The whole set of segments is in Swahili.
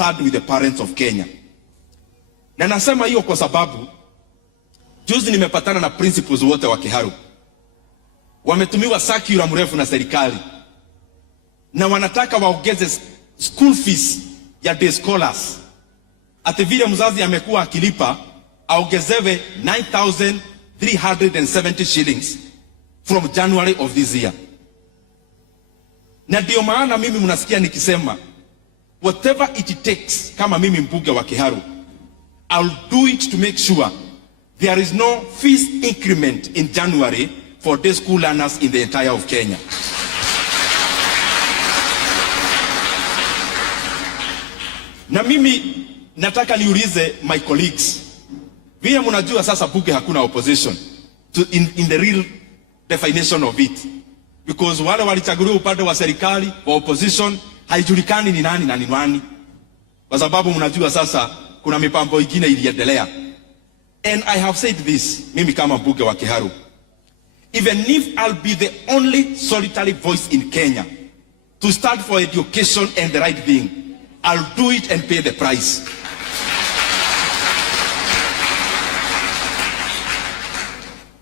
stand with the parents of Kenya. Na nasema hiyo kwa sababu juzi nimepatana na principals wote wa Kiharu. Wametumiwa circular mrefu na serikali, na wanataka waongeze school fees ya day scholars. Ati vile mzazi amekuwa akilipa aongezewe 9,370 shillings from January of this year. Na ndio maana mimi mnasikia nikisema whatever it takes, kama mimi mbunge wa Kiharu, I'll do it to make sure there is no fees increment in January for day school learners in the entire of Kenya. Na mimi nataka niulize my colleagues, vile mnajua sasa bunge hakuna opposition in the real definition of it, because wale walichaguliwa upande wa serikali wa opposition haijulikani ni nani na ni nani, kwa sababu mnajua sasa kuna mipango ingine iliendelea. And I have said this, mimi kama mbunge wa Kiharu, even if I'll be the only solitary voice in Kenya to stand for education and the right thing, I'll do it and pay the price.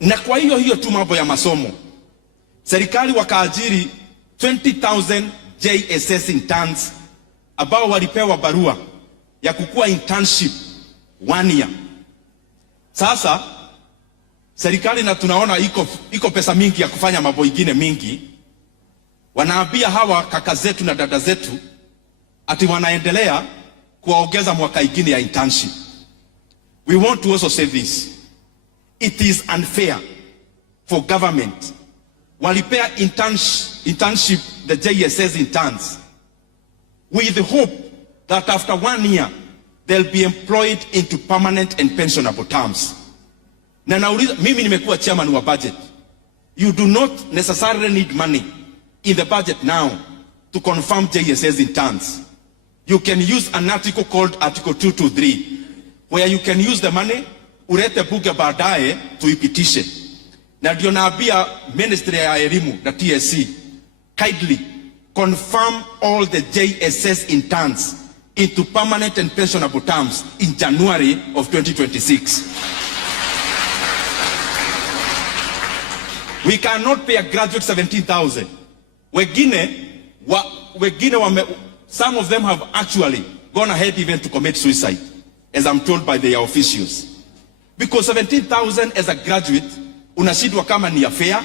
Na kwa hiyo tu mambo ya masomo, serikali wakaajiri 20,000 JSS interns ambao walipewa barua ya kukua internship 1 year. Sasa serikali, na tunaona iko pesa mingi ya kufanya mambo ingine mingi, wanaambia hawa kaka zetu na dada zetu ati wanaendelea kuongeza mwaka ingine ya internship. We want to also say this. It is unfair for government walipea internship the JSS interns with the hope that after 1 year they'll be employed into permanent and pensionable terms. Na nauliza, mimi nimekuwa chairman wa budget. You do not necessarily need money in the budget now to confirm JSS interns. You can use an article called Article 223 where you can use the money, urete bunge baadaye tuipitishe. Na ndio naambia Ministry ya Elimu na TSC, kindly confirm all the JSS interns into permanent and pensionable terms in January of 2026. We cannot pay a graduate 17,000. Some of them have actually gone ahead even to commit suicide, as I'm told by their officials. Because 17,000 as a graduate, unashindwa kama ni ya fare,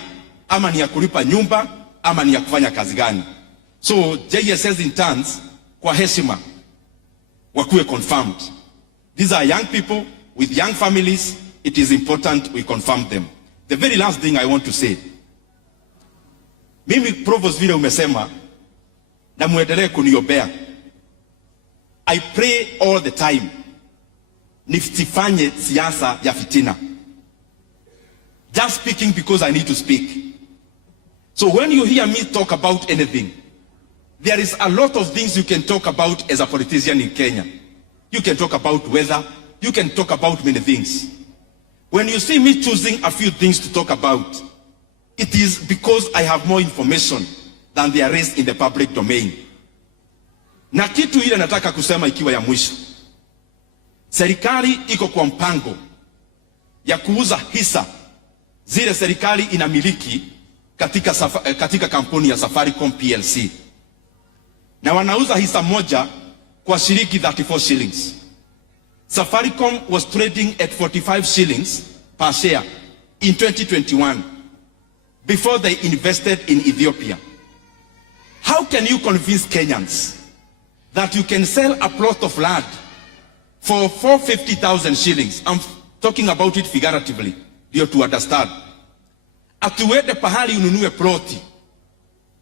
ama ni ya kulipa nyumba, ama ni ya kufanya kazi gani. So JSS interns, kwa heshima, wakuwe confirmed. These are young people with young families. It is important we confirm them. The very last thing I want to say, mimi Provost vile umesema, na muendelee kuniombea. I pray all the time nisifanye siasa ya fitina. Just speaking because I need to speak. So when you hear me talk about anything, there is a lot of things you can talk about as a politician in Kenya. You can talk about weather, you can talk about many things. When you see me choosing a few things to talk about, it is because I have more information than there is in the public domain. Na kitu ile nataka kusema ikiwa ya mwisho. Serikali iko kwa mpango ya kuuza hisa zile serikali inamiliki katika kampuni ya Safaricom PLC. Na wanauza hisa moja kwa shilingi 34 shillings. Safaricom was trading at 45 shillings per share in 2021 before they invested in Ethiopia. How can you convince Kenyans that you can sell a plot of land for 450,000 shillings? I'm talking about it figuratively, you to understand. Atuwede pahali ununue ploti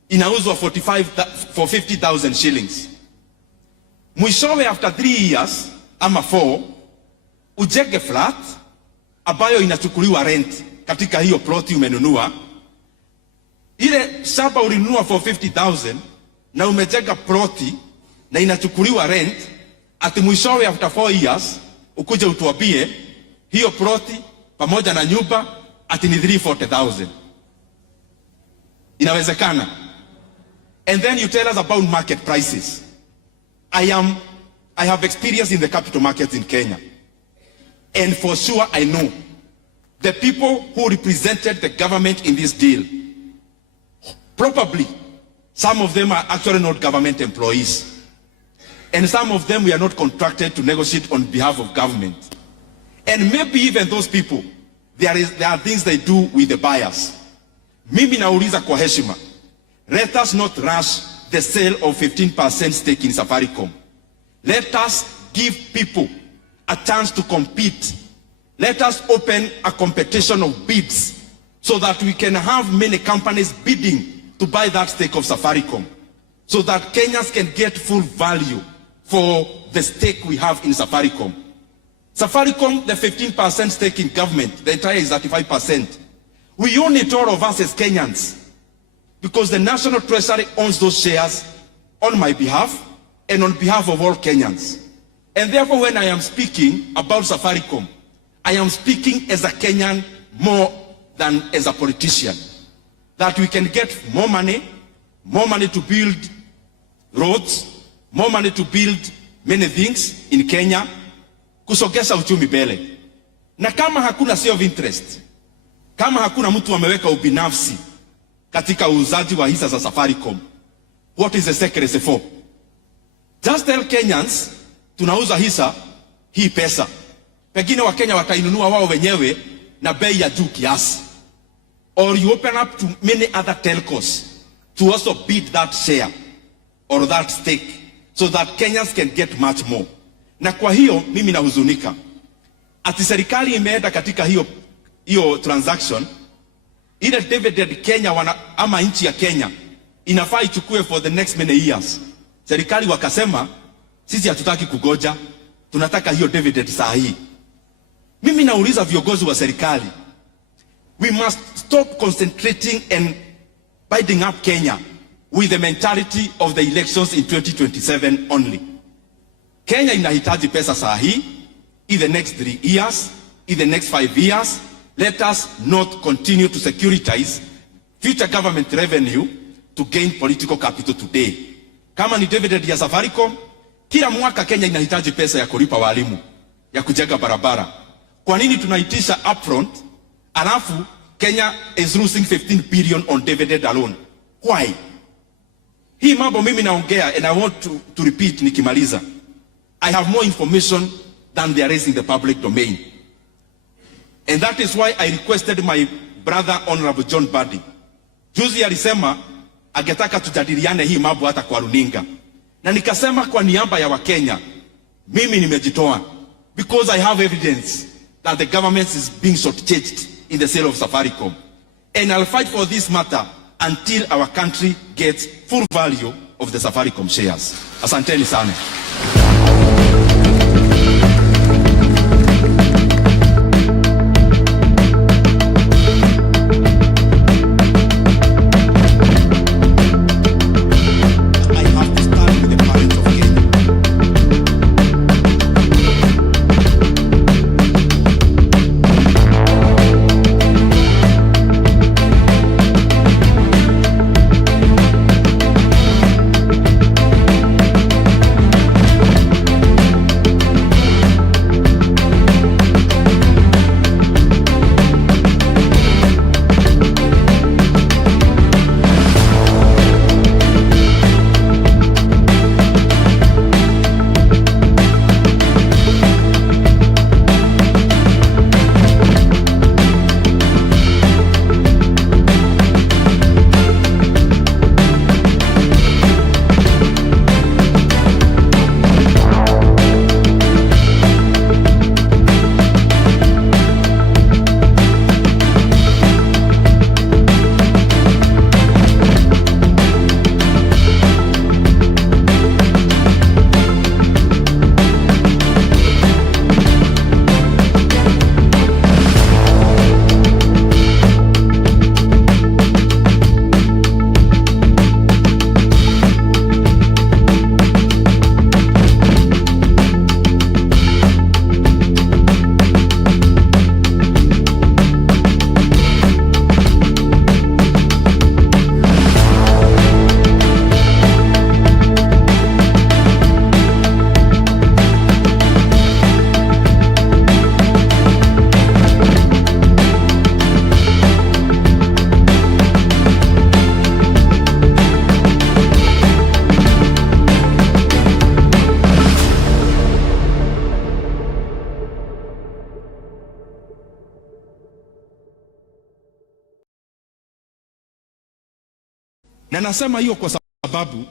inauzwa for 50,000 shillings. Mwishowe after 3 years ama 4 ujenge flat ambayo inachukuliwa rent katika hiyo ploti umenunua. Ile shamba ulinunua for 50,000 na umejenga ploti na inachukuliwa rent, ati mwishowe after 4 years ukuje utuambie hiyo ploti pamoja na nyumba ati ni 340,000. Inawezekana? And then you tell us about market prices. I am I have experience in the capital markets in Kenya. And for sure I know the people who represented the government in this deal, probably some of them are actually not government employees. And some of them we are not contracted to negotiate on behalf of government. And maybe even those people, there are things they do with the buyers. Mimi nauliza kwa heshima, let us not rush the sale of 15% stake in Safaricom. Let us give people a chance to compete. Let us open a competition of bids so that we can have many companies bidding to buy that stake of Safaricom, so that Kenyans can get full value for the stake we have in Safaricom. Safaricom, the 15% stake in government, the entire is 35%. We own it, all of us as Kenyans, because the National Treasury owns those shares on my behalf and on behalf of all Kenyans. And therefore, when I am speaking about Safaricom, I am speaking as a Kenyan more than as a politician. That we can get more money to build roads, more money to build many things in Kenya, kusogeza uchumi mbele. Na kama hakuna self interest, kama hakuna mtu ameweka ubinafsi katika uuzaji wa hisa za Safaricom, what is the secrecy for? Just tell Kenyans, tunauza hisa hii pesa. Pengine Wakenya watainunua wao wenyewe na bei ya juu kiasi. Or you open up to many other telcos to also bid that share or that stake so that Kenyans can get much more. Na kwa hiyo mimi nahuzunika ati serikali imeenda katika hiyo transaction, ile dividend Kenya ama nchi ya Kenya inafaa ichukue for the next many years. Serikali wakasema sisi hatutaki kugoja, tunataka hiyo dividend saa hii. Mimi nauliza viongozi wa serikali, we must stop concentrating and binding up Kenya with the mentality of the elections in 2027 only. Kenya inahitaji pesa saa hii, in the next 3 years, in the next 5 years. Let us not continue to securitize future government revenue to gain political capital today. Kama ni dividend ya Safaricom, kila mwaka Kenya inahitaji pesa ya kulipa walimu, ya kujenga barabara. Kwa nini tunaitisha upfront, alafu Kenya is losing 15 billion on dividend alone? Why? Hii mambo mimi naongea, and I want to repeat nikimaliza. I have more information than they are raising the public domain. And that is why I requested my brother Honorable John Badi. Juzi alisema angetaka tujadiliane hii mambo hata kwa runinga. Na nikasema kwa niaba ya Wakenya, mimi nimejitoa, because I have evidence that the government is being shortchanged in the sale of Safaricom. And I'll fight for this matter until our country gets full value of the Safaricom shares. Asanteni sana. Na nasema hiyo kwa sababu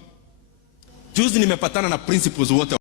juzi nimepatana na principals wote